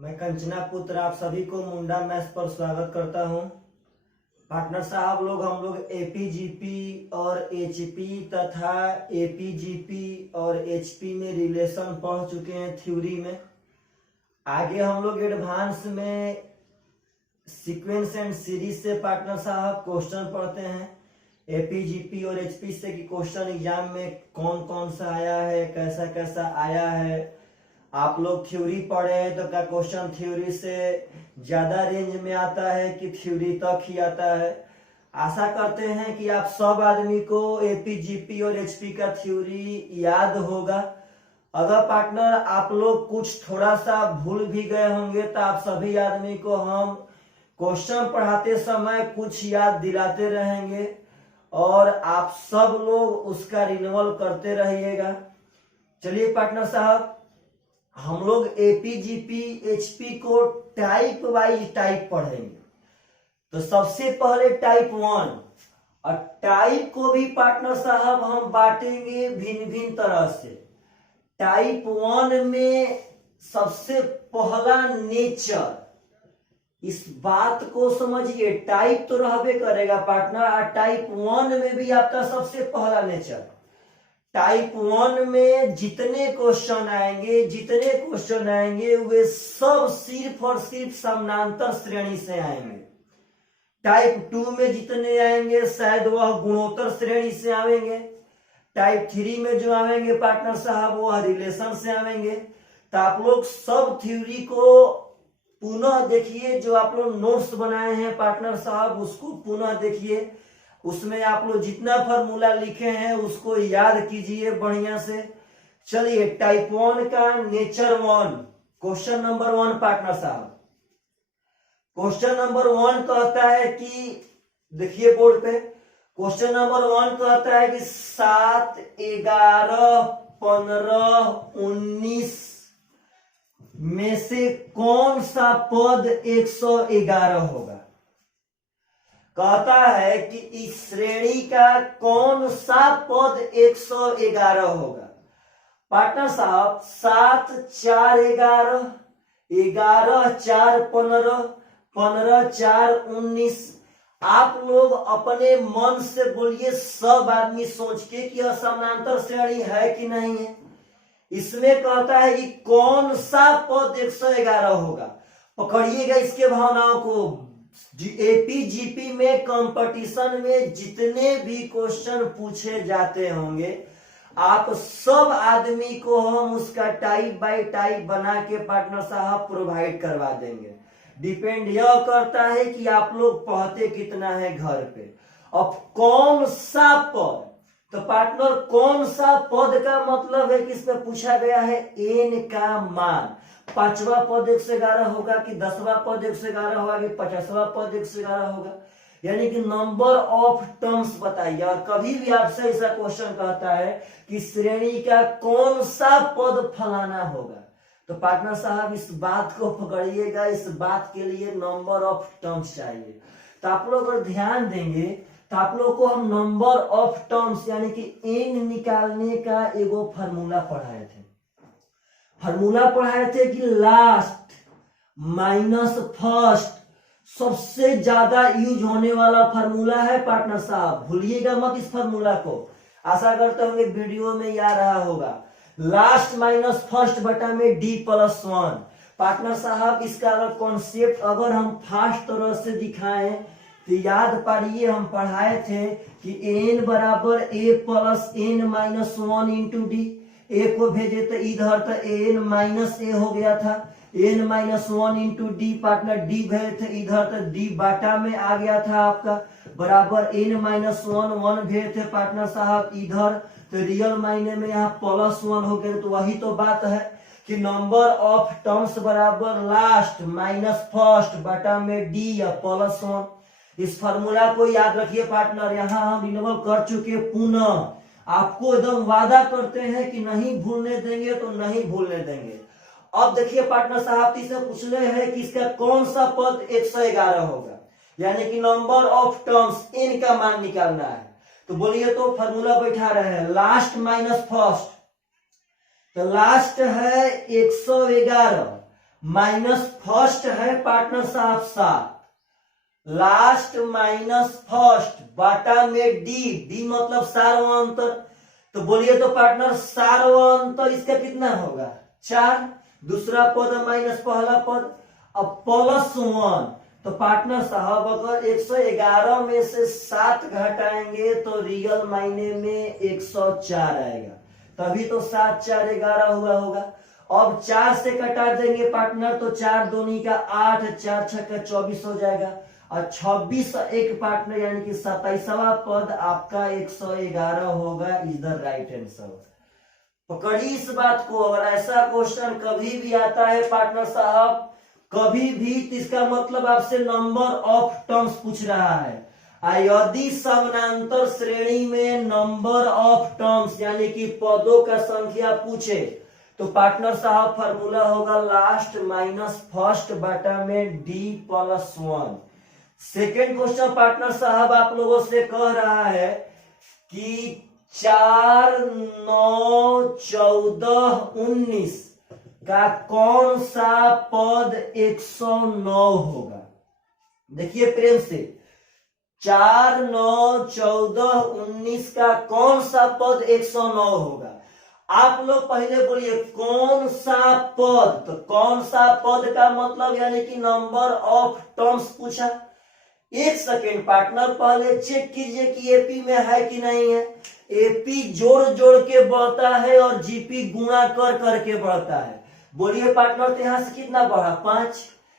मैं कंचना पुत्र आप सभी को मुंडा मैथ्स पर स्वागत करता हूं। पार्टनर साहब हम लोग एपीजीपी और एचपी तथा एपीजीपी और एचपी में रिलेशन पढ़ चुके हैं थ्योरी में। आगे हम लोग एडवांस में सीक्वेंस एंड सीरीज से पार्टनर साहब क्वेश्चन पढ़ते हैं एपीजीपी और एचपी से कि क्वेश्चन एग्जाम में कौन कौन सा आया है, कैसा कैसा आया है। आप लोग थ्योरी पढ़े हैं तो क्या क्वेश्चन थ्योरी से ज्यादा रेंज में आता है कि थ्योरी तक ही आता है। आशा करते हैं कि आप सब आदमी को एपीजीपी और एचपी का थ्योरी याद होगा। अगर पार्टनर आप लोग कुछ थोड़ा सा भूल भी गए होंगे तो आप सभी आदमी को हम क्वेश्चन पढ़ाते समय कुछ याद दिलाते रहेंगे और आप सब लोग उसका रिन्यूअल करते रहिएगा। चलिए पार्टनर साहब, हम लोग एपीजीपी एचपी को टाइप वाइज टाइप पढ़ेंगे। तो सबसे पहले टाइप 1 और टाइप को भी पार्टनर साहब हम बांटेंगे भिन्न भिन्न तरह से। टाइप 1 में सबसे पहला नेचर, इस बात को समझिए। टाइप तो रहबे करेगा पार्टनर, और टाइप 1 में भी आपका सबसे पहला नेचर। टाइप 1 में जितने क्वेश्चन आएंगे वे सब सिर्फ और सिर्फ समानांतर श्रेणी से आएंगे। टाइप 2 में जितने आएंगे शायद वह गुणोत्तर श्रेणी से आवेंगे। टाइप 3 में जो आवेंगे पार्टनर साहब वह रिलेशन से आवेंगे। तो आप लोग सब थ्योरी को पुनः देखिए, जो आप लोग नोट्स बनाए हैं पार्टनर साहब उसको पुनः देखिए। उसमें आप लोग जितना फॉर्मूला लिखे हैं उसको याद कीजिए बढ़िया से। चलिए टाइप 1 का नेचर 1, क्वेश्चन नंबर 1 पार्टनर साहब। क्वेश्चन नंबर 1 कहता है कि, देखिए बोर्ड पे, क्वेश्चन नंबर 1 कहता है कि 7, 11, 15, 19 में से कौन सा पद 111 होगा। कहता है कि इस श्रेणी का कौन सा पद 111 होगा। पार्टनर साहब 7, 4, 11, 11, 4, 15, 15, 4, 19। आप लोग अपने मन से बोलिए, सब आदमी सोच के कि यह समानांतर श्रेणी है कि नहीं है। इसमें कहता है कि कौन सा पद 111 होगा। पकड़िएगा इसके भावनाओं को। एपीजीपी में कंपटीशन में जितने भी क्वेश्चन पूछे जाते होंगे आप सब आदमी को हम उसका टाइप बाय टाइप बना के पार्टनर साहब प्रोवाइड करवा देंगे। डिपेंड यह करता है कि आप लोग पढ़ते कितना है घर पे। अब कौन सा पद, तो पार्टनर कौन सा पद का मतलब है कि इसमें पूछा गया है एन का मान। 5वां पद 111 होगा कि 10वां पद 111 होगा कि 50वां पद 111 होगा, यानी कि नंबर ऑफ टर्म्स बताइए। और कभी भी आपसे ऐसा क्वेश्चन कहता है कि श्रेणी का कौन सा पद फलाना होगा, तो पार्टनर साहब इस बात को पकड़िएगा। इस बात के लिए नंबर ऑफ टर्म्स चाहिए। तो आप लोग अगर ध्यान देंगे तो आप लोग को हम नंबर ऑफ टर्म्स यानी कि एन निकालने का एगो फार्मूला पढ़ाए थे। कि लास्ट माइनस फर्स्ट सबसे ज्यादा यूज होने वाला फार्मूला है पार्टनर साहब। भूलिएगा मत इस फार्मूला को। आशा करते होंगे वीडियो में याद रहा होगा। लास्ट माइनस फर्स्ट बटा में d+1। पार्टनर साहब इसका अगर कॉन्सेप्ट अगर हम फास्ट तरह से दिखाएं तो याद पारिए, हम पढ़ाए थे कि n बराबर a plus n minus 1 into D. A को भेजे तो इधर तो एन माइनस ए हो गया था। n minus 1 into D partner D भेजे थे इधर तो डी बाटा में आ गया था आपका, बराबर n माइनस 1 भेजे थे पार्टनर साहब इधर, तो रियल मायने में यहाँ +1 हो गया। तो वही तो बात है कि नंबर ऑफ टर्म्स बराबर लास्ट माइनस फर्स्ट बटा में डी या +1। इस फार्मूला को याद रखिए पार्टनर। यहाँ हम रिन्यूअल कर चुके, पुनः आपको एकदम वादा करते हैं कि नहीं भूलने देंगे तो नहीं भूलने देंगे। अब देखिए पार्टनर साहब इससे पूछने हैं कि इसका कौन सा पद 111 होगा, यानी कि नंबर ऑफ टर्म्स इन का मान निकालना है। तो बोलिए तो फार्मूला बैठा रहे हैं लास्ट माइनस फर्स्ट, तो लास्ट है 111 माइनस फर्स्ट है पार्टनर साहब 7, लास्ट माइनस फर्स्ट बाटा में डी मतलब सार्वंतर, तो बोलिए तो पार्टनर सार्वंतर इसका कितना होगा 4, दूसरा पद माइनस पहला पद, अब प्लस 1, तो पार्टनर साहब अगर 111 में से 7 घटाएंगे तो रियल मायने में 104 आएगा, तभी तो 7 4 11 हुआ होगा। अब 4 से कटा देंगे पार्टनर तो 4 दूनी का 8, 4 छक्का 24 हो जाएगा, और 26 एक पार्टनर यानी कि 27वां पद आपका 111 होगा, इज द राइट आंसर। पकड़ी इस बात को, अगर ऐसा क्वेश्चन कभी भी आता है पार्टनर साहब कभी भी, तो इसका मतलब आपसे नंबर ऑफ टर्म्स पूछ रहा है। यदि समानांतर श्रेणी में नंबर ऑफ टर्म्स यानी कि पदों का संख्या पूछे तो पार्टनर साहब फार्मूला होगा लास्ट माइनस फर्स्ट बटा में D plus 1। Second question partner साहब आप लोगों से कह रहा है कि 4 9 14 19 का कौन सा पद 109 होगा। देखिए प्रेम से, 4 9 14 19 का कौन सा पद 109 होगा। आप लोग पहले बोलिए कौन सा पद, तो कौन सा पद का मतलब यानी कि नंबर ऑफ टर्म्स पूछा। एक सेकेंड पार्टनर पहले चेक कीजिए कि एपी में है कि नहीं है। एपी जोड़ जोड़ के बढ़ता है और जीपी गुणा कर करके बढ़ता है। बोलिए पार्टनर, तो यहां से कितना बढ़ा 5,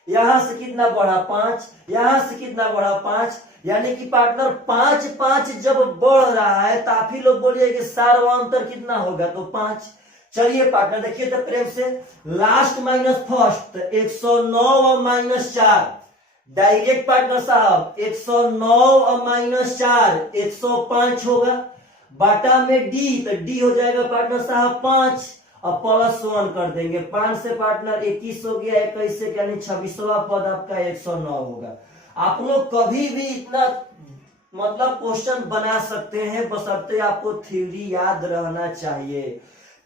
यहां से कितना बढ़ा 5, यहां से कितना बढ़ा 5, यानी कि पार्टनर 5 5 जब बढ़ रहा है तो आप ही लोग बोलिए कि सार्वंतर कितना होगा, तो 5। चलिए पार्टनर देखिए तो प्रेम से, लास्ट माइनस फर्स्ट 109 और माइनस 4, डायरेक्ट पार्टनर साहब 109 और माइनस 4 105 होगा, बाटा में डी, तो डी हो जाएगा पार्टनर साहब 5, अब प्लस 1 कर देंगे, 5 से पार्टनर 21 हो गया, 21 से यानी 26वां पद आपका 109 होगा। आप लोग कभी भी इतना मतलब क्वेश्चन बना सकते हैं, बशर्ते आपको थ्योरी याद रहना चाहिए।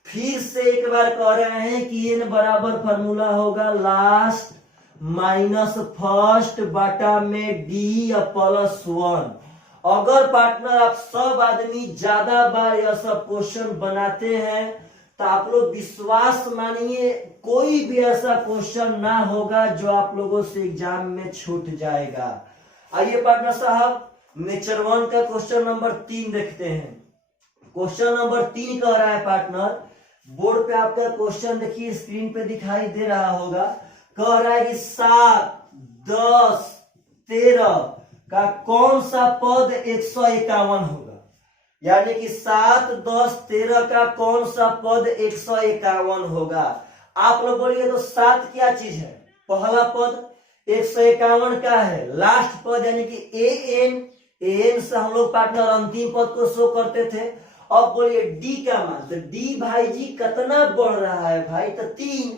फिर से एक बार कह रहे हैं कि एन बराबर फार्मूला होगा लास्ट माइनस फर्स्ट बाटा में डी प्लस 1। अगर पार्टनर आप सब आदमी ज्यादा बार यह सब क्वेश्चन बनाते हैं तो आप लोग विश्वास मानिए कोई भी ऐसा क्वेश्चन ना होगा जो आप लोगों से एग्जाम में छूट जाएगा। आइए पार्टनर साहब नेचर 1 का क्वेश्चन नंबर 3 देखते हैं। क्वेश्चन नंबर 3 कह रहा है पार्टनर, बोर्ड पे आपका क्वेश्चन देखिए स्क्रीन पे दिखाई दे रहा होगा, कह रहा है कि 7 10 13 का कौन सा पद 151 होगा। यानी कि 7 10 13 का कौन सा पद 151 होगा। आप लोग बोलिए तो 7 क्या चीज है, पहला पद, 151 का है लास्ट पद यानी कि एन से हम लोग पार्टनर अंतिम पद को शो करते थे। अब बोलिए डी का मान, तो डी भाई जी कितना बढ़ रहा है भाई, तो 3,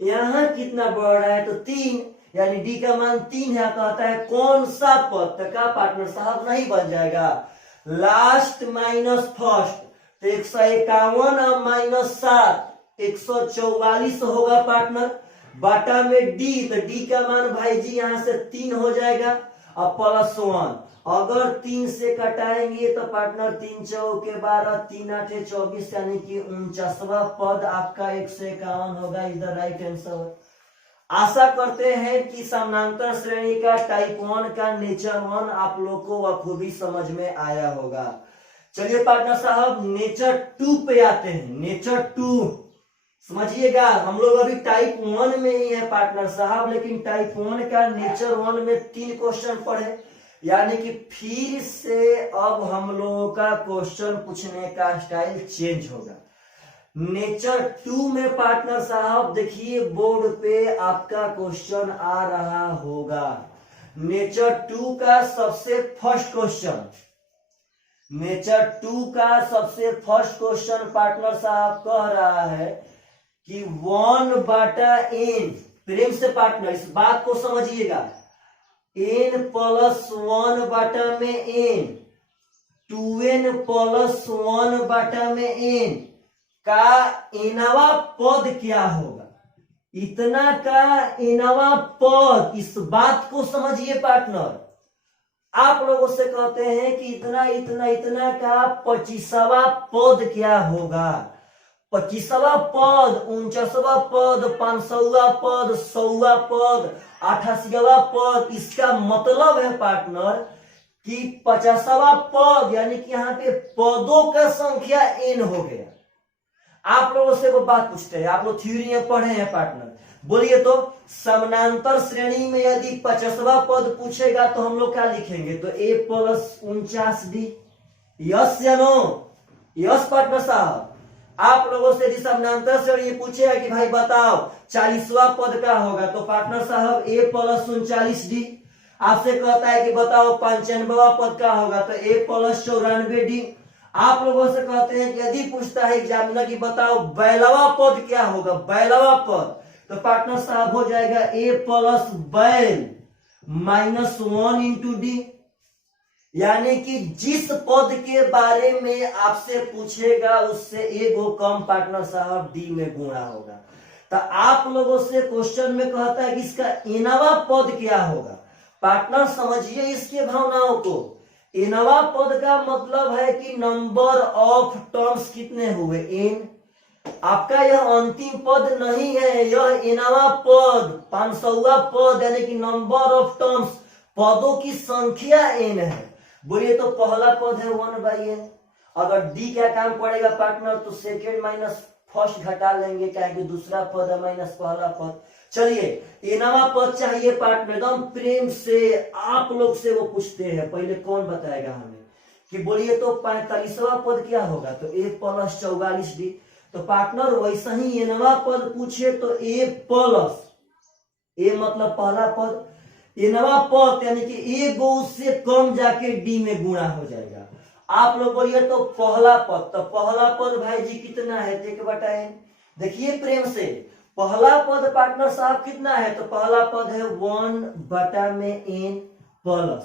यहां कितना बढ़ रहा है तो 3, यानी डी का मान 3 है। कहता है कौन सा पद, तो का पार्टनर साहब नहीं बन जाएगा लास्ट माइनस फर्स्ट, तो 151 और माइनस 7 144 होगा पार्टनर, बाटा में डी, तो डी का मान भाई जी यहां से 3 हो जाएगा और प्लस 1। अगर 3 से कटाएंगे तो पार्टनर 3 चौके 12 3 8 24 यानी कि 49वां पद आपका 151 होगा, इज द राइट आंसर। आशा करते हैं कि समानांतर श्रेणी का टाइप 1 का नेचर 1 आप लोग को बखूबी समझ में आया होगा। चलिए पार्टनर साहब नेचर 2 पे आते हैं। नेचर 2 समझिएगा, हम लोग अभी टाइप 1 में ही है पार्टनर साहब, लेकिन टाइप 1 का नेचर 1 में 3 क्वेश्चन पढ़े, यानी कि फिर से अब हम लोगों का क्वेश्चन पूछने का स्टाइल चेंज होगा। नेचर 2 में पार्टनर साहब देखिए बोर्ड पे आपका क्वेश्चन आ रहा होगा। नेचर 2 का सबसे फर्स्ट क्वेश्चन, नेचर 2 का सबसे फर्स्ट क्वेश्चन पार्टनर साहब कह रहा है कि 1 बटा एन, प्रेम से पार्टनर इस बात को समझिएगा, एन प्लस 1 बटा में एन, 2n प्लस 1 बटा में एन का एनवा पद क्या होगा। इतना का nवा पद, इस बात को समझिए पार्टनर। आप लोगों से कहते हैं कि इतना इतना इतना का 25वां पद क्या होगा। 25वां पद, 49वां पद, 500वां पद, 100वां पद, 88वां पद। इसका मतलब है पार्टनर कि 50वां पद यानी कि यहाँ पे पदों का संख्या n हो गया। आप लोगों से वो बात पूछते हैं, आप लोग थ्योरी में पढ़े हैं पार्टनर, बोलिए तो समानांतर श्रेणी में यदि 50वां पद पूछेगा तो हम लोग क्या लिखेंगे? तो a प्लस 49d। यस या नो? यस पार्टनर साहब। आप लोगों से यदि समानांतर श्रेणी पूछेगा कि भाई बताओ 40वां पद क्या होगा, तो पार्टनर साहब a प्लस 39d। आपसे कहता है कि बताओ 95वां पद क्या होगा, तो a प्लस 94d। आप लोगों से कहते हैं कि यदि पूछता है एग्जामिनर की बताओ 42वां पद क्या होगा, 42वां पद, तो पार्टनर साहब हो जाएगा a plus 42 minus 1 into D. यानी कि जिस पद के बारे में आपसे पूछेगा उससे एगो कम पार्टनर साहब डी में गुणा होगा। तो आप लोगों से क्वेश्चन में कहता है कि इसका nवा पद क्या होगा। पार्टनर समझिए इसके भावनाओं को। nवा पद का मतलब है कि नंबर ऑफ टर्म्स कितने हुए, n। आपका यह अंतिम पद नहीं है, यह nवा पद, 500वां पद यानी कि नंबर ऑफ टर्म्स, पदों की संख्या n है। बोलिए तो पहला पद है 1/n। अगर d क्या काम पड़ेगा पार्टनर, तो सेकेंड माइनस फर्स्ट घटा लेंगे, क्या कि दूसरा पद है माइनस पहला पद। चलिए nवा पद चाहिए पार्टनर, एकदम प्रेम से आप लोग से वो पूछते हैं। पहले कौन बताएगा हमें कि बोलिए तो 45वां पद क्या होगा, तो a प्लस 44d। तो पार्टनर वैसा ही nवा पद पूछे तो a प्लस, a मतलब पहला पद, nवा पद यानी कि a गो उससे कम जाके d में गुणा हो जाएगा। आप लोग बोलिए तो पहला पद, तो पहला पद भाई जी कितना है, 1/n। देखिए प्रेम से, पहला पद पार्टनर साहब कितना है, तो पहला पद है 1/n प्लस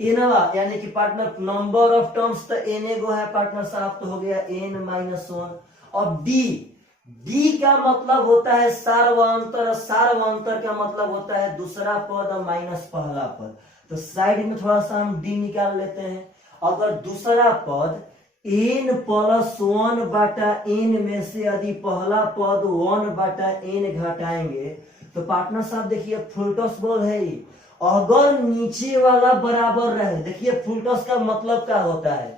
nवा यानी कि पार्टनर नंबर ऑफ टर्म्स तो n गो है पार्टनर साहब, तो हो गया n माइनस 1। अब d का मतलब होता है सार्वंतर, सार्वंतर का मतलब होता है दूसरा पद माइनस पहला पद। तो साइड में थोड़ा सा हम d निकाल लेते हैं। अगर दूसरा पद n प्लस 1/n में से यदि पहला पद 1/n घटाएंगे, तो पार्टनर साहब देखिए फुल टॉस बॉल है ये। अगर नीचे वाला बराबर रहे, देखिए फुल टॉस का मतलब क्या होता है,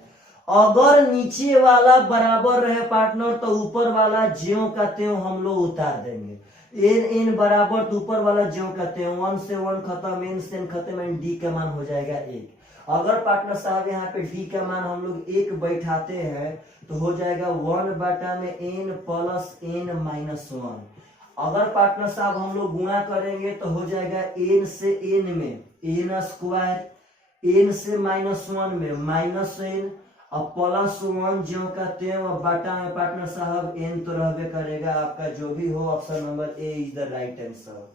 अगर नीचे वाला बराबर रहे पार्टनर तो ऊपर वाला ज्यों का त्यों हम लोग उतार देंगे। n बराबर तो ऊपर वाला ज्यों का त्यों, 1 से 1 खत्म, n से n खत्म, एंड d का मान हो जाएगा 1। अगर पार्टनर साहब यहाँ पे d का मान हम लोग 1 बैठाते हैं तो हो जाएगा 1/n प्लस n माइनस 1। अगर पार्टनर साहब हम लोग गुणा करेंगे तो हो जाएगा n से n में n स्क्वायर, n से माइनस 1 में माइनस n, अब प्लस 1 ज्यों का त्यों, अब बाटा में पार्टनर साहब n तो रहबे करेगा। आपका जो भी हो, option number A is the right answer.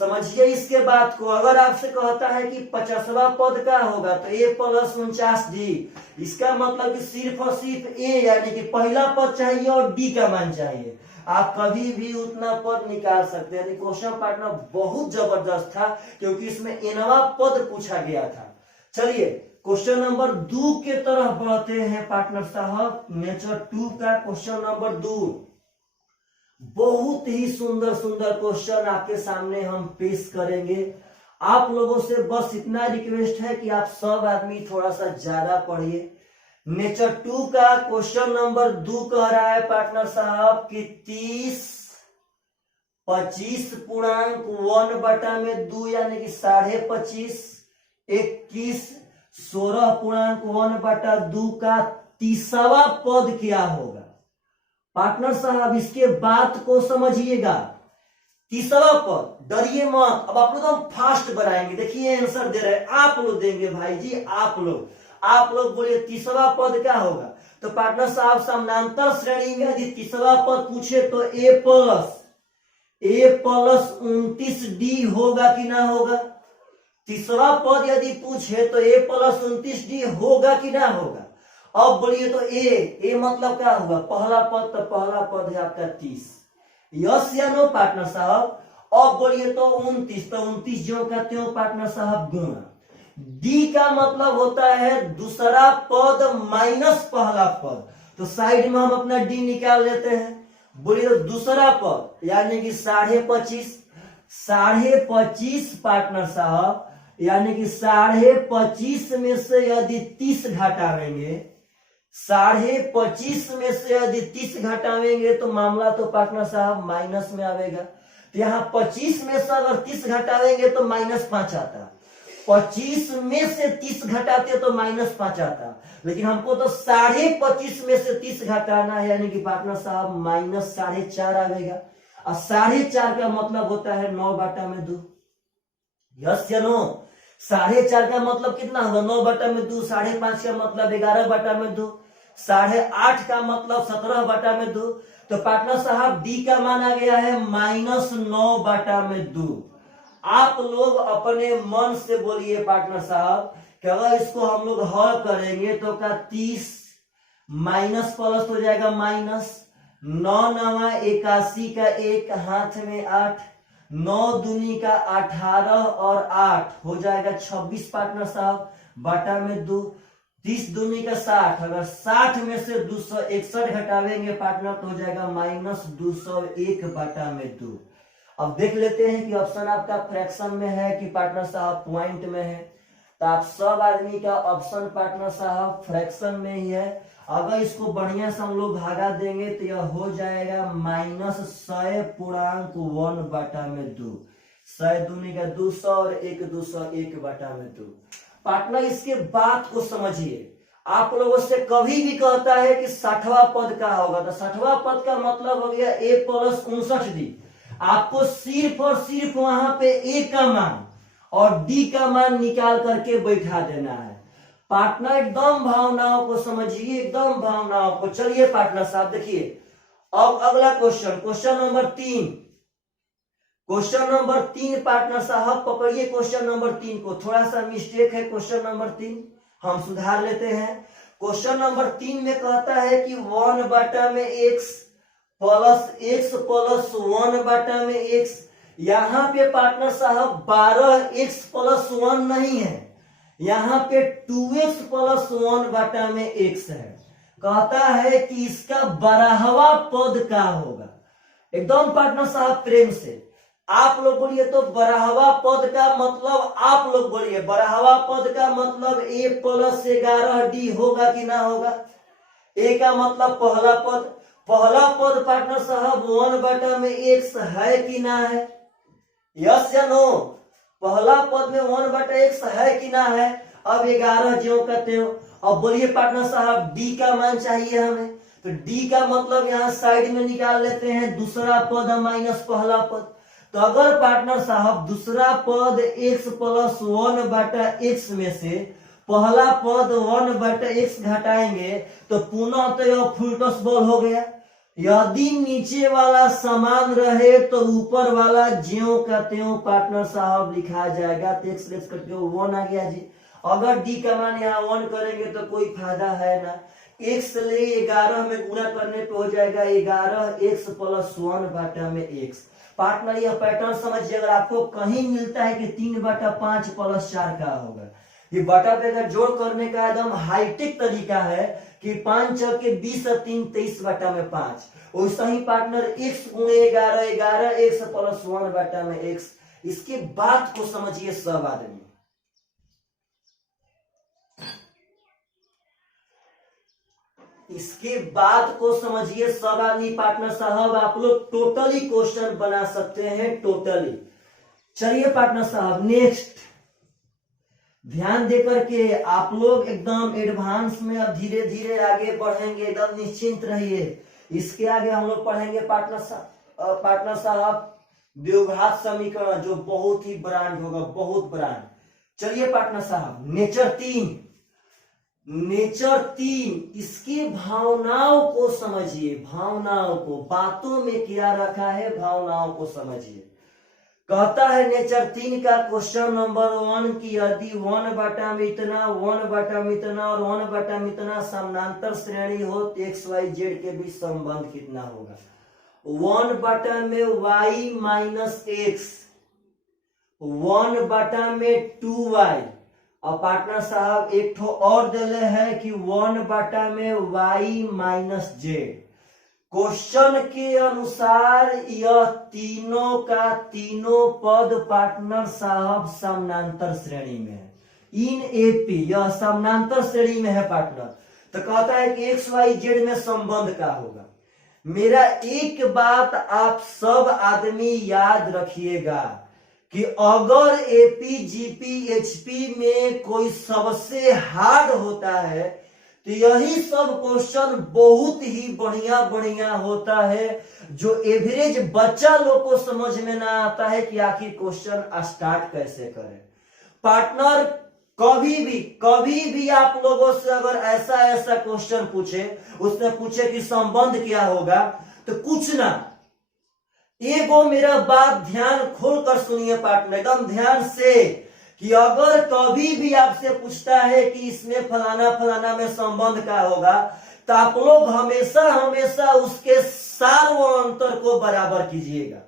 समझिए इसके बात को। अगर आपसे कहता है कि 50वां पद क्या होगा, तो a प्लस 49d। इसका मतलब कि सिर्फ और सिर्फ a यानी कि पहला पद चाहिए और d का मान चाहिए। आप कभी भी उतना पद निकाल सकते हैं। क्वेश्चन पार्टनर बहुत जबरदस्त था क्योंकि इसमें nवा पद पूछा गया था। चलिए क्वेश्चन नंबर 2 के तरफ बढ़ते हैं पार्टनर साहब। नेचर 2 का क्वेश्चन नंबर 2, बहुत ही सुंदर सुंदर क्वेश्चन आपके सामने हम पेश करेंगे। आप लोगों से बस इतना रिक्वेस्ट है कि आप सब आदमी थोड़ा सा ज्यादा पढ़िए। नेचर 2 का क्वेश्चन नंबर 2 कह रहा है पार्टनर साहब कि 30 25 पूर्णांक 1/2 यानी कि 25.5, 21 16 पूर्णांक 1/2 का 30वां पद क्या होगा। पार्टनर साहब इसके बात को समझिएगा। 30वां पद, डरिए मत। अब आप लोग फास्ट बनाएंगे। देखिए आंसर दे रहे हैं आप लोग, देंगे भाई जी आप लोग बोलिए 30वां पद क्या होगा। तो पार्टनर साहब समानांतर श्रेणी में यदि 30वां पद पूछे तो a प्लस 29d होगा कि ना होगा। 30वां पद यदि पूछे तो a प्लस 29d होगा कि ना होगा। अब बोलिए तो a मतलब क्या होगा, पहला पद, तो पहला पद है आपका 30, यस या नो पार्टनर साहब? अब बोलिए तो 29, तो 29 जो का त्यों पार्टनर साहब गुणा। डी का मतलब होता है दूसरा पद माइनस पहला पद, तो साइड में हम अपना डी निकाल लेते हैं। बोलिए तो दूसरा पद यानी कि 25.5, 25.5 पार्टनर साहब, यानी कि 25.5 में से यदि 30 घटावेंगे, 25.5 में से यदि 30 घटावेंगे तो मामला तो पार्टनर साहब माइनस में आवेगा। तो यहाँ 25 में से अगर 30 घटावेंगे तो -5 आता, 25 में से 30 घटाते तो -5 आता, लेकिन हमको तो 25.5 में से 30 घटाना है, यानी कि पार्टनर साहब -4.5 आवेगा। और 4.5 का मतलब होता है 9/2। यस या नो? 4.5 का मतलब कितना होगा? 9/2। 5.5 का मतलब 11/2। 8.5 का मतलब 17/2। तो पार्टनर साहब डी का मान आ गया है -9/2। आप लोग अपने मन से बोलिए पार्टनर साहब कि अगर इसको हम लोग हल करेंगे तो क्या 30 माइनस प्लस हो जाएगा माइनस, 9 9 81 का 1 हाथ में 8, 9 दूनी का 18 और 8 हो जाएगा 26 पार्टनर साहब बटा में 2, 30 दूनी का 60, अगर 60 में से 261 घटावेंगे पार्टनर तो हो जाएगा -201/2। अब देख लेते हैं कि ऑप्शन आपका फ्रैक्शन में है कि पार्टनर साहब पॉइंट में है। तो आप सब आदमी का ऑप्शन पार्टनर साहब फ्रैक्शन में ही है। अगर इसको बढ़िया से हम लोग भागा देंगे तो यह हो जाएगा -100.1/2। 100 दूनी का 200 और 1 201/2। पार्टनर इसके बात को समझिए। आप लोगों से कभी भी कहता है कि 60वां पद का होगा, तो 60वां पद का मतलब हो गया a + 59d। आपको सिर्फ और सिर्फ वहां पे ए का मान और डी का मान निकाल करके बैठा देना है। पार्टनर एकदम भावनाओं को समझिए, एकदम भावनाओं को। चलिए पार्टनर साहब देखिए, अब अगला question, question number 3। Question number 3 partner साहब पकड़िए क्वेश्चन नंबर 3 को। थोड़ा सा मिस्टेक है क्वेश्चन नंबर 3, हम सुधार लेते हैं। क्वेश्चन नंबर 3 में कहता है कि 1/x + x + 1/x। यहां पे पार्टनर साहब 12x + 1 नहीं है, यहां पे 2x + 1/x है। कहता है कि इसका 12वां पद क्या होगा। एकदम पार्टनर साहब प्रेम से आप लोग बोलिए तो 12वां पद का मतलब, आप लोग बोलिए 12वां पद का मतलब a + 11d होगा कि ना होगा। a का मतलब पहला पद, पहला पद पार्टनर साहब 1/x है कि ना है? यस या नो? पहला पद में 1/x है कि ना है? अब 11 ज्यों का त्यों। अब बोलिए पार्टनर साहब डी का मान चाहिए हमें, तो डी का मतलब यहाँ साइड में निकाल लेते हैं दूसरा पद माइनस पहला पद। तो अगर पार्टनर साहब दूसरा पद x + 1/x में से पहला पद 1/x घटाएंगे तो पुनः तो यह फुल टॉस बॉल हो गया। यदि नीचे वाला समान रहे तो ऊपर वाला ज्यों का त्यों पार्टनर साहब लिखा जाएगा। तो x कट के 1 आ गया जी। अगर डी का मान यहाँ 1 करेंगे तो कोई फायदा है ना। x ले 11 में गुणा करने पे हो जाएगा 11x + 1/x। पार्टनर यह पैटर्न समझिए, अगर आपको कहीं मिलता है कि 3/5 + 4 का होगा, ये बटा पे अगर जोड़ करने का एकदम हाईटेक तरीका है कि 5 × 20 और 3 23/5। वैसा ही पार्टनर x × 11 11x + 1/x। इसके बात को समझिए सब आदमी, इसके बाद को समझिए सब आदमी पार्टनर साहब। आप लोग टोटली क्वेश्चन बना सकते हैं, टोटली। चलिए पार्टनर साहब नेक्स्ट, ध्यान देकर के आप लोग एकदम एडवांस में अब धीरे धीरे आगे बढ़ेंगे, एकदम निश्चिंत रहिए। इसके आगे हम लोग पढ़ेंगे पार्टनर साहब द्विघात समीकरण, जो बहुत ही ब्रांड होगा, बहुत ब्रांड। चलिए पार्टनर साहब नेचर 3, नेचर 3, इसकी भावनाओं को समझिए, भावनाओं को, बातों में क्या रखा है भावनाओं को समझिए। कहता है नेचर 3 का क्वेश्चन नंबर 1 की यदि 1/इतना 1/इतना और 1/इतना समानांतर श्रेणी हो तो x y z के बीच संबंध कितना होगा। 1/में y माइनस एक्स, 1/में 2y। और पार्टनर साहब एक ठो और दिले है कि 1/में y माइनस जेड। क्वेश्चन के अनुसार यह तीनों का तीनों पद पार्टनर साहब समानांतर श्रेणी में है। इन एपी यह समानांतर श्रेणी में है पार्टनर। तो कहता है कि एक्स वाई जेड में संबंध क्या होगा। मेरा एक बात आप सब आदमी याद रखिएगा कि अगर एपी जीपी एचपी में कोई सबसे हार्ड होता है तो यही सब क्वेश्चन बहुत ही बढ़िया बढ़िया होता है, जो एवरेज बच्चा लोग को समझ में ना आता है कि आखिर क्वेश्चन स्टार्ट कैसे करें। पार्टनर कभी भी आप लोगों से अगर ऐसा क्वेश्चन पूछे, उसने पूछे कि संबंध क्या होगा, तो कुछ ना, एगो मेरा बात ध्यान खोलकर सुनिए पार्टनर, एकदम ध्यान से, कि अगर कभी भी आपसे पूछता है कि इसमें फलाना फलाना में संबंध क्या होगा, तो आप लोग हमेशा उसके सार्वअंतर को बराबर कीजिएगा।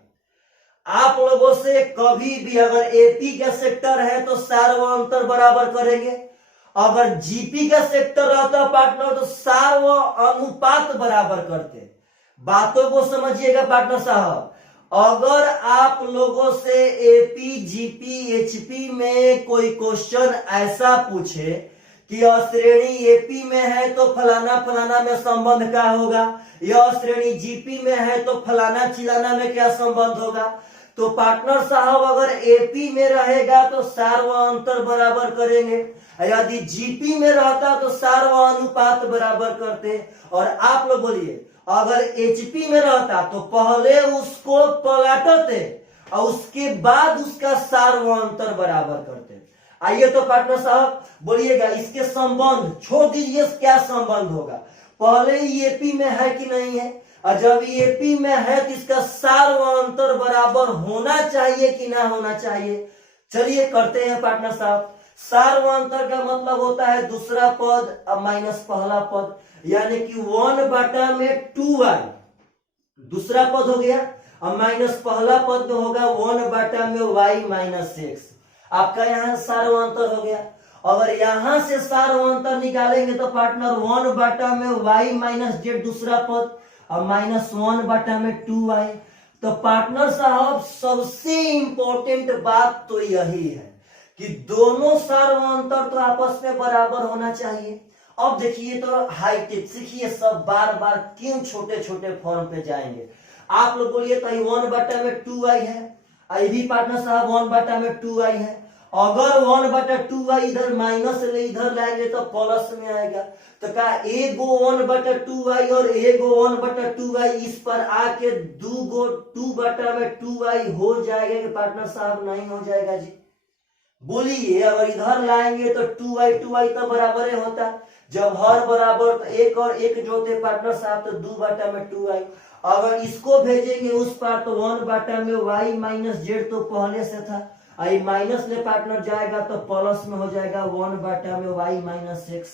आप लोगों से कभी भी अगर एपी का सेक्टर है तो सार्वअंतर बराबर करेंगे, अगर जीपी का सेक्टर रहता पार्टनर तो सार्व अनुपात बराबर करते। बातों को समझिएगा पार्टनर साहब। अगर आप लोगों से एपी जीपी एचपी में कोई क्वेश्चन ऐसा पूछे कि यह श्रेणी एपी में है तो फलाना फलाना में संबंध क्या होगा, यह श्रेणी जीपी में है तो फलाना चिलाना में क्या संबंध होगा, तो पार्टनर साहब अगर एपी में रहेगा तो सार्वअंतर बराबर करेंगे, यदि जीपी में रहता तो सार्वअनुपात बराबर करते। और आप लोग बोलिए अगर एचपी में रहता तो पहले उसको पलटते और उसके बाद उसका सार्वअंतर बराबर करते। आइए तो पार्टनर साहब बोलिएगा, इसके संबंध छोड़ दीजिए, क्या संबंध होगा, पहले ही एपी में है कि नहीं है, और जब एपी में है तो इसका सार्वअंतर बराबर होना चाहिए कि ना होना चाहिए। चलिए करते हैं पार्टनर साहब। सार्वअंतर का मतलब होता है दूसरा पद अब माइनस पहला पद, यानी कि 1/में 2y दूसरा पद हो गया, और माइनस पहला पद में होगा 1/में y माइनस एक्स। आपका यहाँ सार्वअंतर हो गया। अगर यहां से सार्वअंतर निकालेंगे तो पार्टनर 1/में y माइनस जेड दूसरा पद और माइनस 1/में 2y। तो पार्टनर साहब सबसे इंपॉर्टेंट बात तो यही है कि दोनों सार्वअंतर तो आपस में बराबर होना चाहिए। अब देखिए तो हाईटेक सीखिए, सब बार बार क्यों छोटे छोटे फॉर्म पे जाएंगे। आप लोग बोलिए तो 1/में 2y है, आई भी पार्टनर साहब 1/में 2y है। अगर 1/2y इधर माइनस ले इधर लाएंगे तो प्लस में आएगा। तो क्या एगो 1/2y और एगो 1/2y इस पर आके 2/2y हो जाएगा कि पार्टनर साहब नहीं हो जाएगा जी? बोलिए, अगर इधर लाएंगे तो 2y तो बराबर ही होता। जब हर बराबर तो एक और एक जोड़ते पार्टनर साहब तो 2/में 2y। अगर इसको भेजेंगे उस पार तो 1/में y माइनस जेड तो पहले से था, आई माइनस ले पार्टनर जाएगा तो प्लस में हो जाएगा 1/में y माइनस एक्स।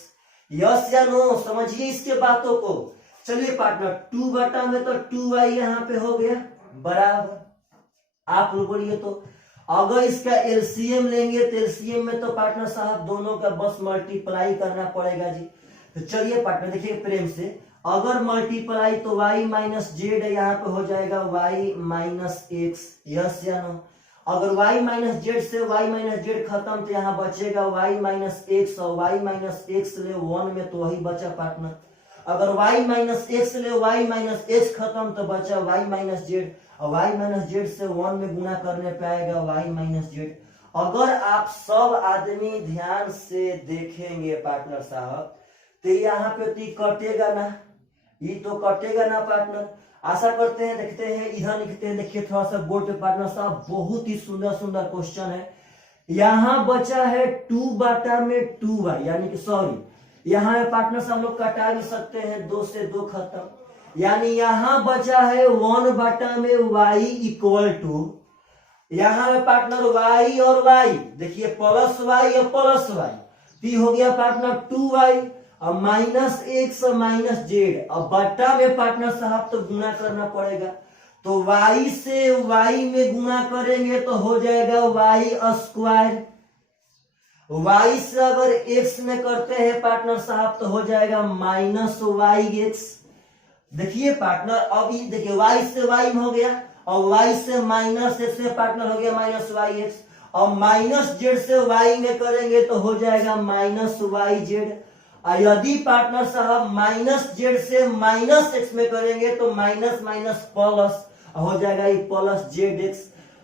यस या नो, समझिए इसके बातों को। चलिए पार्टनर 2/में तो 2y यहाँ पे हो गया बराबर। आप लोग बोलिए तो अगर इसका एलसीएम लेंगे तो एलसीएम में तो पार्टनर साहब दोनों का बस मल्टीप्लाई करना पड़ेगा जी। तो चलिए पार्टनर देखिए प्रेम से, अगर मल्टीप्लाई तो y माइनस जेड यहाँ पे हो जाएगा y माइनस एक्स। यस या नो? अगर y माइनस जेड से y माइनस जेड खत्म तो यहाँ बचेगा y माइनस एक्स, और y माइनस एक्स ले 1 में तो वही बचा पार्टनर। अगर y माइनस एक्स ले y माइनस एक्स खत्म तो बचा y माइनस जेड, और y माइनस जेड से 1 में गुना करने पे आएगा y माइनस जेड। अगर आप सब आदमी ध्यान से देखेंगे पार्टनर साहब तो यहाँ पे तो कटेगा ना, ये तो कटेगा ना पार्टनर। आशा करते हैं, देखते हैं इधर लिखते हैं। देखिए थोड़ा सा बोर्ड पे पार्टनर साहब बहुत ही सुंदर सुंदर क्वेश्चन है। यहाँ बचा है 2/में 2y, यानी कि सॉरी यहाँ पे पार्टनर साहब लोग कटा भी सकते हैं, 2 से 2 खत्म, यानी यहाँ बचा है 1/में y इक्वल टू, यहाँ पे पार्टनर y और y देखिए प्लस y और प्लस y, पी हो गया पार्टनर 2y और माइनस एक्स माइनस जेड, और बट्टा में पार्टनर साहब तो गुना करना पड़ेगा। तो y से y में गुणा करेंगे तो हो जाएगा y स्क्वायर। y से अगर x में करते हैं पार्टनर साहब तो हो जाएगा माइनस वाई एक्स। देखिए पार्टनर, अब ये देखिए y से y में हो गया और y से माइनस एक्स में पार्टनर हो गया माइनस वाई एक्स, और माइनस जेड से y में करेंगे तो हो जाएगा माइनस वाई जेड। यदि पार्टनर साहब माइनस जेड से माइनस एक्स में करेंगे तो माइनस माइनस प्लस हो जाएगा ये प्लस जेड एक्स।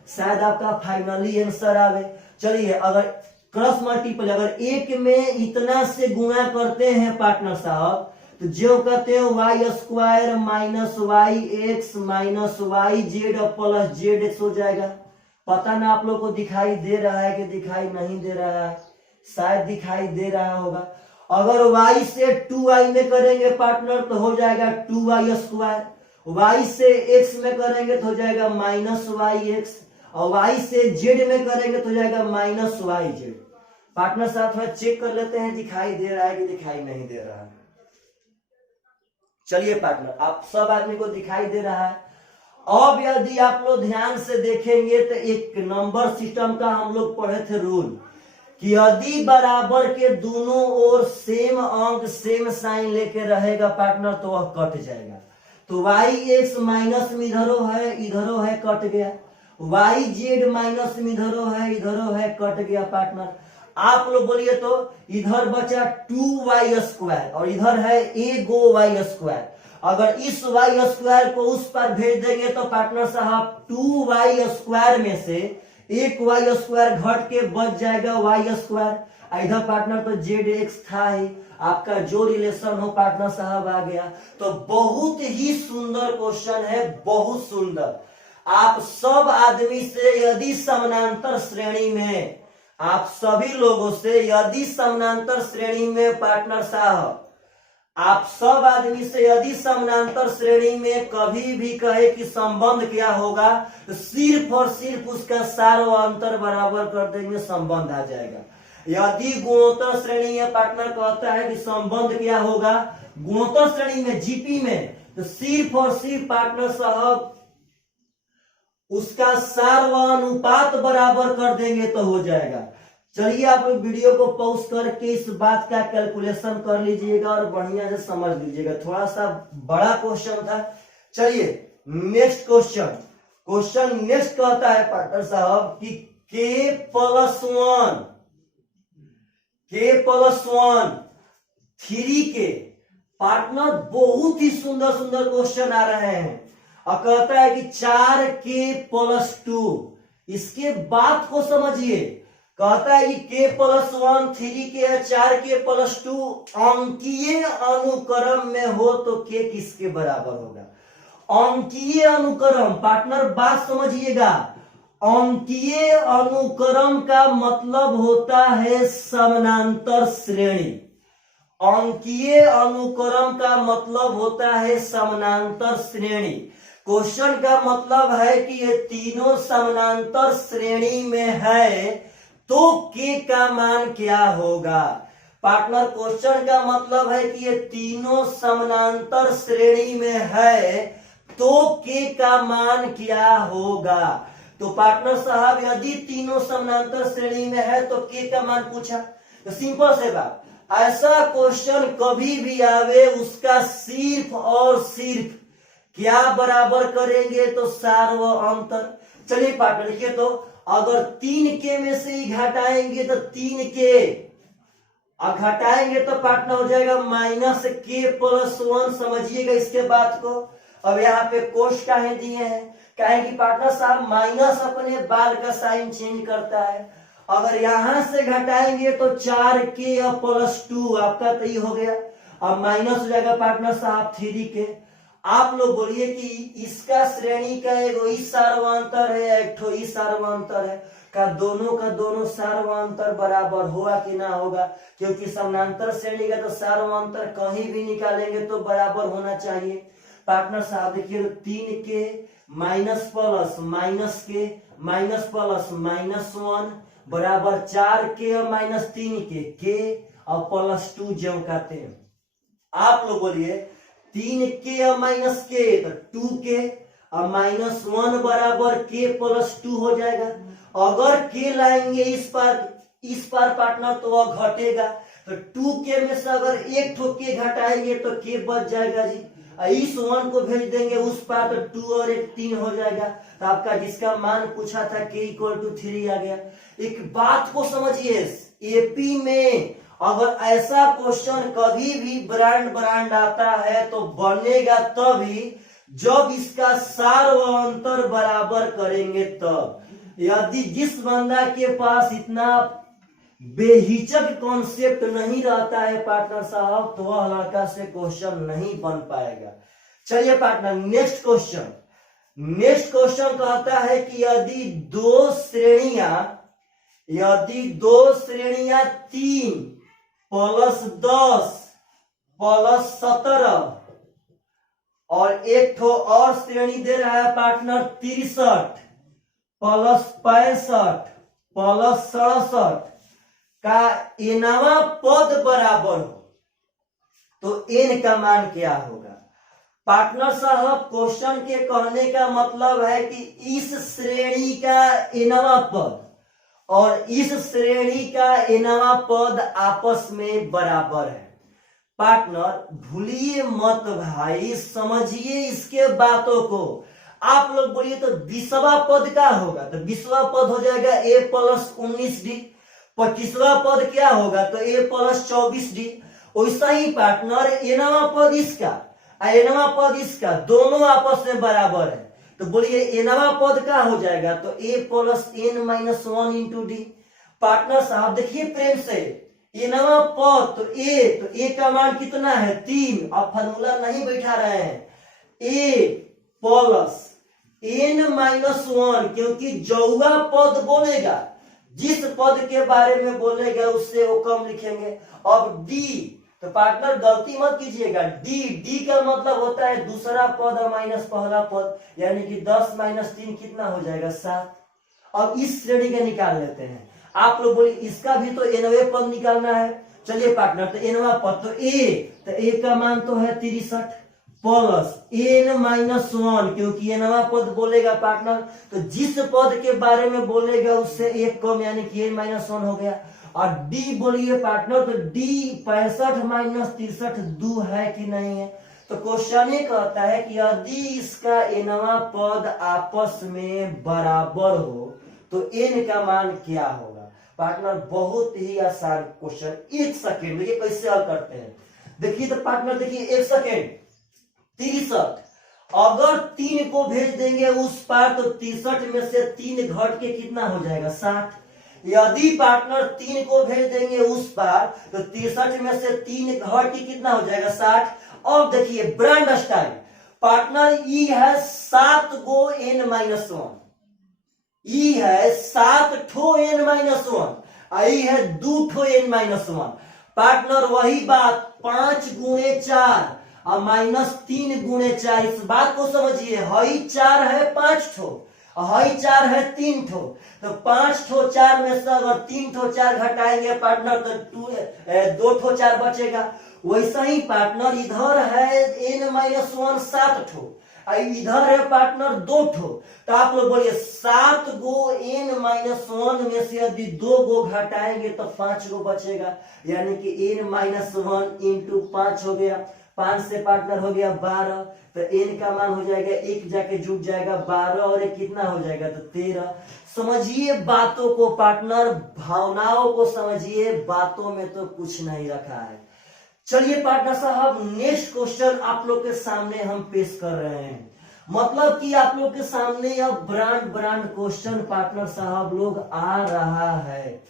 शायद आपका फाइनली आंसर आवे। चलिए अगर क्रॉस मल्टीपल अगर एक में इतना से गुणा करते हैं पार्टनर साहब तो जो कहते हैं Y square minus Y X minus Y Z और प्लस जेड एक्स हो जाएगा। पता ना आप लोग को दिखाई दे रहा है कि दिखाई नहीं दे रहा है, शायद दिखाई दे रहा होगा। अगर y से 2y में करेंगे पार्टनर तो हो जाएगा 2y स्क्वायर, y से x में करेंगे तो हो जाएगा माइनस वाई एक्स, और y से z में करेंगे तो हो जाएगा माइनस वाई जेड। पार्टनर साथ में चेक कर लेते हैं दिखाई दे रहा है कि दिखाई नहीं दे रहा है। चलिए पार्टनर, आप सब आदमी को दिखाई दे रहा है। अब यदि आप लोग ध्यान से देखेंगे तो एक नंबर सिस्टम का हम लोग पढ़े थे रूल कि यदि बराबर के दोनों ओर सेम अंक सेम साइन लेके रहेगा पार्टनर तो वह कट जाएगा। तो वाई एक्स माइनस में इधरो है कट गया, वाई जेड माइनस में इधरो है कट गया पार्टनर। आप लोग बोलिए तो इधर बचा 2y स्क्वायर और इधर है ए गो वाई स्क्वायर। अगर इस वाई स्क्वायर को उस पर भेज देंगे तो पार्टनर साहब 2y स्क्वायर में से एक वाई स्क्वायर घट के बच जाएगा वाई स्क्वायर। इधर पार्टनर तो जेड एक्स था ही, आपका जो रिलेशन हो पार्टनर साहब आ गया। तो बहुत ही सुंदर क्वेश्चन है, बहुत सुंदर। आप सब आदमी से यदि समानांतर श्रेणी में, आप सभी लोगों से यदि समानांतर श्रेणी में पार्टनर साहब, आप सब आदमी से यदि समानांतर श्रेणी में कभी भी कहे कि संबंध क्या होगा तो सिर्फ और सिर्फ उसका सार व अंतर बराबर कर देंगे, संबंध आ जाएगा। यदि गुणोत्तर श्रेणी में पार्टनर कहता है कि संबंध क्या होगा गुणोत्तर श्रेणी में जीपी में, तो सिर्फ और सिर्फ पार्टनर साहब उसका सार व अनुपात बराबर कर देंगे तो हो जाएगा। चलिए आप लोग वीडियो को पॉज करके इस बात का कैलकुलेशन कर लीजिएगा और बढ़िया से समझ लीजिएगा। थोड़ा सा बड़ा क्वेश्चन था। चलिए नेक्स्ट क्वेश्चन नेक्स्ट कहता है पार्टनर साहब कि k plus one 3k। Partner बहुत ही सुंदर सुंदर क्वेश्चन आ रहे हैं और कहता है कि 4k प्लस 2। इसके बात को समझिए, कहता है कि k प्लस 1 3k है, 4k प्लस 2 अंकीय अनुक्रम में हो तो k किसके बराबर होगा। अंकीय अनुक्रम पार्टनर बात समझिएगा, अंकीय अनुक्रम का मतलब होता है समानांतर श्रेणी। अंकीय अनुक्रम का मतलब होता है समानांतर श्रेणी। क्वेश्चन का मतलब है कि ये तीनों समानांतर श्रेणी में है तो k का मान क्या होगा। पार्टनर क्वेश्चन का मतलब है कि ये तीनों समानांतर श्रेणी में है तो k का मान क्या होगा। तो पार्टनर साहब यदि तीनों समानांतर श्रेणी में है तो k का मान पूछा, तो सिंपल से बात, ऐसा क्वेश्चन कभी भी आवे उसका सिर्फ और सिर्फ क्या बराबर करेंगे तो सार व अंतर। चलिए पार्टनर लिखिए, तो अगर 3k में से ही घटाएंगे तो 3k और घटाएंगे तो पार्टनर हो जाएगा माइनस k प्लस 1। समझिएगा इसके बात को। अब यहाँ पे कोष्ठ काहे दिए हैं, काहे कि पार्टनर साहब माइनस अपने बाल का साइन चेंज करता है। अगर यहां से घटाएंगे तो 4k और प्लस 2 आपका तो ये हो गया, अब माइनस हो जाएगा पार्टनर साहब 3k। आप लोग बोलिए कि इसका श्रेणी का एगो ई सार्वंतर है, एक ठो ई सार्वंतर है, का दोनों सार्वंतर बराबर होगा कि ना होगा, क्योंकि समानांतर श्रेणी का तो सार्वंतर कहीं भी निकालेंगे तो बराबर होना चाहिए। पार्टनर साहब देखिए, 3k माइनस प्लस माइनस के माइनस प्लस माइनस 1 बराबर 4k और माइनस 3k, k और प्लस 2 जो कहते हैं। आप लोग बोलिए 3k और माइनस k तो 2k अब -1 बराबर k + 2 हो जाएगा। अगर k लाएंगे इस पार पार्टनर तो वह घटेगा, तो 2k में से अगर एक ठो k घटाएंगे तो k बच जाएगा जी। इस 1 को भेज देंगे उस पार तो 2 और 1 3 हो जाएगा। तो आपका जिसका मान पूछा था k = 3 आ गया। एक बात को समझिए, एपी में अगर ऐसा क्वेश्चन कभी भी ब्रांड आता है तो बनेगा तभी जब इसका सार व अंतर बराबर करेंगे तब। यदि जिस बंदा के पास इतना बेहिचक कॉन्सेप्ट नहीं रहता है पार्टनर साहब, तो वह लड़का से क्वेश्चन नहीं बन पाएगा। चलिए पार्टनर, नेक्स्ट क्वेश्चन कहता है कि यदि दो श्रेणियां 3 + 10 + 17 और एक ठो और श्रेणी दे रहा है पार्टनर 63 + 65 + 67 का एनवा पद बराबर हो, तो एन का मान क्या होगा? पार्टनर साहब, क्वेश्चन के कहने का मतलब है कि इस श्रेणी का एनवा पद और इस श्रेणी का एनवा पद आपस में बराबर है। पार्टनर भूलिए मत भाई, समझिए इसके बातों को। आप लोग बोलिए तो 20वां पद क्या होगा? तो 20वां पद हो जाएगा a + 19d। 25वां पद क्या होगा? तो a + 24d। वैसा ही पार्टनर एनवा पद इसका एनवा पद इसका दोनों आपस में बराबर है, तो बोलिए एनवा पद क्या हो जाएगा? तो a + n - 1 × d। पार्टनर साहब देखिए प्रेम से, एनवा पद तो a का मान कितना है? 3। अब फॉर्मूला नहीं बैठा रहे हैं, a + n - 1, क्योंकि जौवा पद बोलेगा, जिस पद के बारे में बोलेगा उससे वो कम लिखेंगे। अब d, तो पार्टनर गलती मत कीजिएगा, d का मतलब होता है दूसरा पद और माइनस पहला पद, यानी कि 10 - 3 कितना हो जाएगा? 7। अब इस श्रेणी का निकाल लेते हैं। आप लोग बोलिए इसका भी तो एनवे पद निकालना है। चलिए पार्टनर, तो एनवा पद तो a का मान तो है 63 + n - 1, क्योंकि एनवा पद बोलेगा पार्टनर, तो जिस पद के बारे में बोलेगा उससे एक कम, यानी कि n - 1 हो गया। और d बोलिए पार्टनर, तो d 65 - 63 2 है कि नहीं है? तो क्वेश्चन ये कहता है कि यदि इसका एनवा पद आपस में बराबर हो तो n का मान क्या होगा? पार्टनर बहुत ही आसान क्वेश्चन, 1 सेकेंड देखिए कैसे हल करते हैं। देखिए तो पार्टनर देखिए 1 सेकेंड, 63 अगर 3 को भेज देंगे उस पार तो 63 में से 3 घट के कितना हो जाएगा? 60। यदि पार्टनर 3 को भेज देंगे उस पार तो 63 में से 3 घट के कितना हो जाएगा? 60। अब देखिए ब्रांड स्टाइल पार्टनर, ई है 7 गो n - 1, ई है 7 ठो n - 1, आई है 2 ठो n - 1। पार्टनर वही बात 5 × 4 और -3 × 4, इस बात को समझिए, हई 4 है 5 ठो, हई 4 है 3 ठो, तो 5 ठो 4 में से अगर 3 ठो 4 घटाएंगे पार्टनर तो 2 ठो 4 बचेगा। वैसा ही पार्टनर इधर है n - 1 7 ठो, इधर है पार्टनर 2 ठो, तो आप लोग बोलिए 7 गो n - 1 में से यदि 2 गो घटाएंगे तो 5 गो बचेगा, यानी कि n - 1 × 5 हो गया। 5 से पार्टनर हो गया 12, तो n का मान हो जाएगा 1 जाके जुट जाएगा 12 और 1 कितना हो जाएगा? तो 13। समझिए बातों को पार्टनर, भावनाओं को समझिए, बातों में तो कुछ नहीं रखा है। चलिए पार्टनर साहब, नेक्स्ट क्वेश्चन आप लोग के सामने हम पेश कर रहे हैं, मतलब कि आप लोग के सामने अब ब्रांड क्वेश्चन पार्टनर साहब लोग आ रहा है।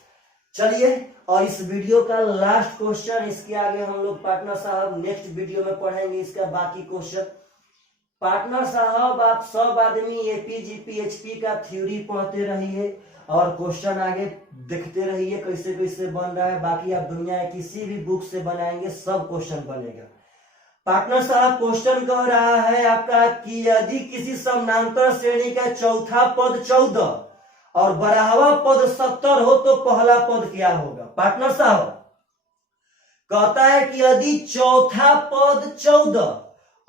चलिए, और इस वीडियो का लास्ट क्वेश्चन, इसके आगे हम लोग पार्टनर साहब नेक्स्ट वीडियो में पढ़ेंगे इसका बाकी क्वेश्चन। पार्टनर साहब आप सब आदमी एपी जीपी एचपी का थ्योरी पढ़ते रहिए और क्वेश्चन आगे देखते रहिए कैसे कैसे बन रहा है। बाकी आप दुनिया के किसी भी बुक से बनाएंगे सब क्वेश्चन बनेगा। पार्टनर साहब क्वेश्चन कह रहा है आपका कि यदि किसी समानांतर श्रेणी का चौथा पद 14 और बारहवां पद 70 हो तो पहला पद क्या होगा? पार्टनर साहब कहता है कि यदि चौथा पद 14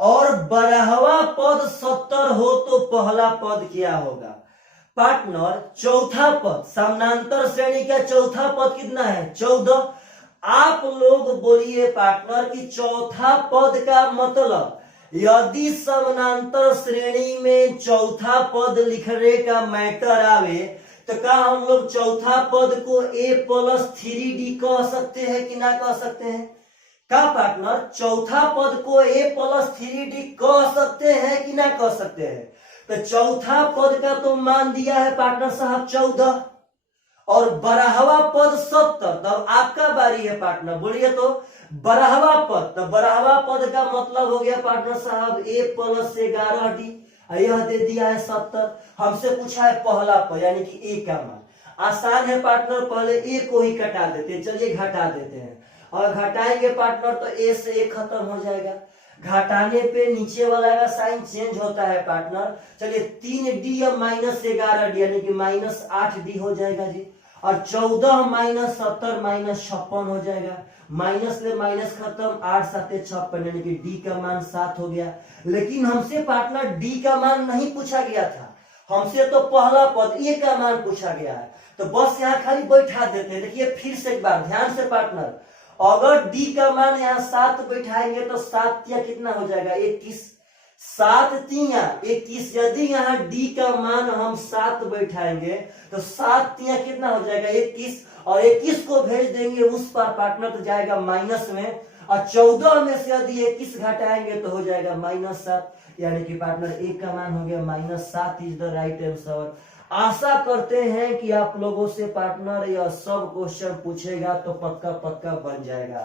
और 12वां पद 70 हो तो पहला पद क्या होगा पार्टनर? चौथा पद, समानांतर श्रेणी का चौथा पद कितना है? 14। आप लोग बोलिए पार्टनर कि चौथा पद का मतलब, यदि समानांतर श्रेणी में चौथा पद लिखने का मैटर आवे तो क्या हम लोग चौथा पद को a+3d कह सकते हैं कि ना कह सकते हैं? क्या पार्टनर चौथा पद को a+3d कह सकते हैं कि ना कह सकते हैं? तो चौथा पद का तो मान दिया है पार्टनर साहब 14 और 12वां पद 70। तब आपका बारी है पार्टनर, बोलिए तो 12वां पद। तो 12वां पद का मतलब हो गया पार्टनर साहब a+11d, यह दे दिया है 70। हमसे पूछा है पहला पद यानी कि a का मान। आसान है पार्टनर, पहले a को ही कटा देते हैं, चलिए घटा देते हैं और घटाएंगे पार्टनर तो a से a खत्म हो जाएगा। घटाने पे नीचे वाला का साइन चेंज होता है पार्टनर। चलिए 3d या -11d यानी कि -8d हो जाएगा जी। और 14 - 70 -56 हो जाएगा। माइनस ले माइनस खत्म, 8 7 56 यानी कि d का मान 7 हो गया। लेकिन हमसे पार्टनर d का मान नहीं पूछा गया था, हमसे तो पहला पद a का मान पूछा गया है। तो बस यहाँ खाली बैठा देते हैं। देखिए फिर से एक बार ध्यान से पार्टनर, अगर d का मान यहाँ 7 बैठाएंगे तो 7 तिया कितना हो जाएगा? 21। 7 तिया 21। यदि यहाँ d का मान हम 7 बैठाएंगे तो 7 तिया कितना हो जाएगा? 21। और 21 को भेज देंगे उस पर पार्टनर तो जाएगा माइनस में, और 14 में से यदि 21 घटाएंगे तो हो जाएगा -7, यानी कि पार्टनर a का मान हो गया -7 इज द राइट आंसर। आशा करते हैं कि आप लोगों से पार्टनर यह सब क्वेश्चन पूछेगा तो पक्का पक्का बन जाएगा।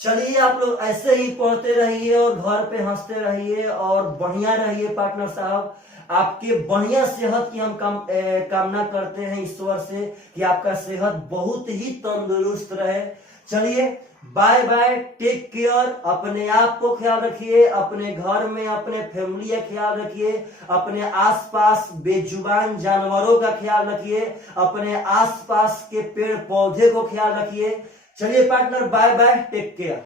चलिए आप लोग ऐसे ही पढ़ते रहिए और घर पे हंसते रहिए और बढ़िया रहिए पार्टनर साहब। आपके बढ़िया सेहत की हम कामना करते हैं ईश्वर से कि आपका सेहत बहुत ही तंदुरुस्त रहे। चलिए बाय बाय, टेक केयर, अपने आप को ख्याल रखिए, अपने घर में अपने फैमिली का ख्याल रखिए, अपने आसपास बेजुबान जानवरों का ख्याल रखिए, अपने आसपास के पेड़ पौधे को ख्याल रखिए। चलिए partner bye bye, take care.